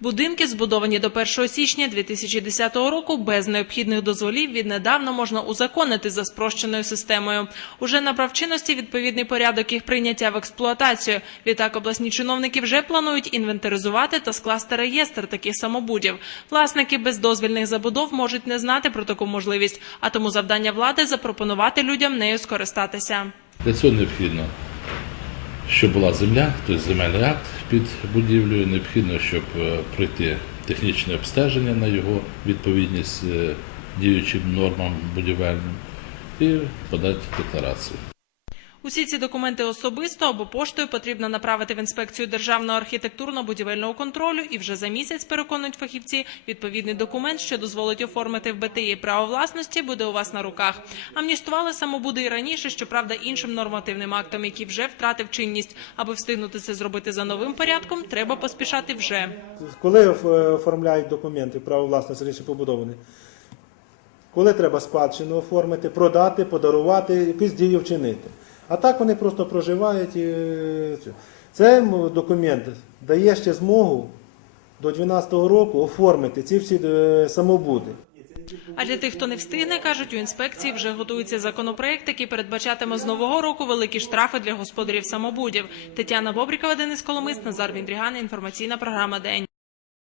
Будинки, збудовані до 1 січня 2010 року, без необхідних дозволів віднедавна можна узаконити за спрощеною системою. Уже набрав чинності відповідний порядок їх прийняття в експлуатацію. Відтак обласні чиновники вже планують інвентаризувати та скласти реєстр таких самобудів. Власники бездозвільних забудов можуть не знати про таку можливість, а тому завдання влади запропонувати людям нею скористатися. Для цього необхідно, щоб була земля, тобто земельний акт під будівлею, необхідно, щоб е, пройти технічне обстеження на його відповідність е, діючим нормам будівельним і подати декларацію. Усі ці документи особисто або поштою потрібно направити в інспекцію державного архітектурно-будівельного контролю і вже за місяць переконують фахівці. Відповідний документ, що дозволить оформити в БТІ право власності, буде у вас на руках. Амністували самобуди і раніше, щоправда, іншим нормативним актом, який вже втратив чинність. Аби встигнути це зробити за новим порядком, треба поспішати вже. Коли е, оформляють документи, право власності раніше побудовані, коли треба спадщину оформити, продати, подарувати, якусь дію вчинити. А так вони просто проживають і е, це. Цей документ дає ще змогу до 2012 року оформити ці всі е, самобуди. А для тих, хто не встигне, кажуть, у інспекції вже готується законопроект, який передбачатиме з нового року великі штрафи для господарів самобудів. Тетяна Бобрікова, Денис Коломис, Назар Віндріган. Інформаційна програма День.